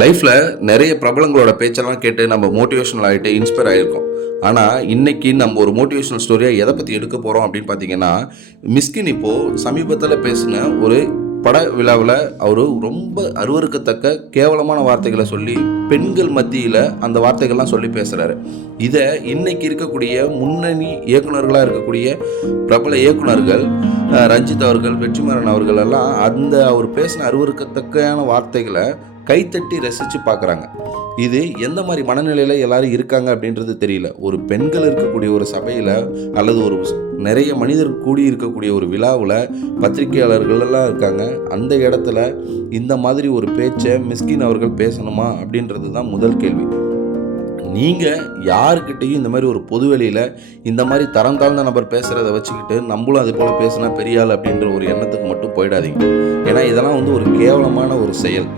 லைஃப்பில் நிறைய பிரபலங்களோட பேச்செல்லாம் கேட்டு நம்ம மோட்டிவேஷனல் ஆகிட்டு இன்ஸ்பயர் ஆகிருக்கோம். ஆனால் இன்றைக்கி நம்ம ஒரு மோட்டிவேஷனல் ஸ்டோரியாக எதை பற்றி எடுக்க போகிறோம் அப்படின்னு பார்த்தீங்கன்னா, மிஸ்கின் இப்போது சமீபத்தில் பேசின ஒரு பட விழாவில் அவர் ரொம்ப அருவருக்கத்தக்க கேவலமான வார்த்தைகளை சொல்லி பெண்கள் மத்தியில் அந்த வார்த்தைகள்லாம் சொல்லி பேசுகிறாரு. இதை இன்னைக்கு இருக்கக்கூடிய முன்னணி இயக்குநர்களாக இருக்கக்கூடிய பிரபல இயக்குநர்கள் ரஞ்சித் அவர்கள், வெற்றிமாறன் அவர்கள் எல்லாம் அந்த அவர் பேசின அருவருக்கத்தக்கான வார்த்தைகளை கைத்தட்டி ரசித்து பார்க்குறாங்க. இது எந்த மாதிரி மனநிலையில் எல்லாரும் இருக்காங்க அப்படின்றது தெரியல. ஒரு பெண்கள் இருக்கக்கூடிய ஒரு சபையில் அல்லது ஒரு நிறைய மனிதர்கள் கூடி இருக்கக்கூடிய ஒரு விழாவில் பத்திரிகையாளர்கள் எல்லாம் இருக்காங்க. அந்த இடத்துல இந்த மாதிரி ஒரு பேச்சை மிஸ்கின் அவர்கள் பேசணுமா அப்படின்றது தான் முதல் கேள்வி. நீங்கள் யாருக்கிட்டையும் இந்த மாதிரி ஒரு பொதுவெளியில் இந்த மாதிரி தரம் தாழ்ந்த நபர் பேசுகிறத வச்சுக்கிட்டு நம்மளும் அது போல் பேசினா பெரிய ஆள் அப்படின்ற ஒரு எண்ணத்துக்கு மட்டும் போயிடாதீங்க. ஏன்னா இதெல்லாம் ஒரு கேவலமான ஒரு செயல்.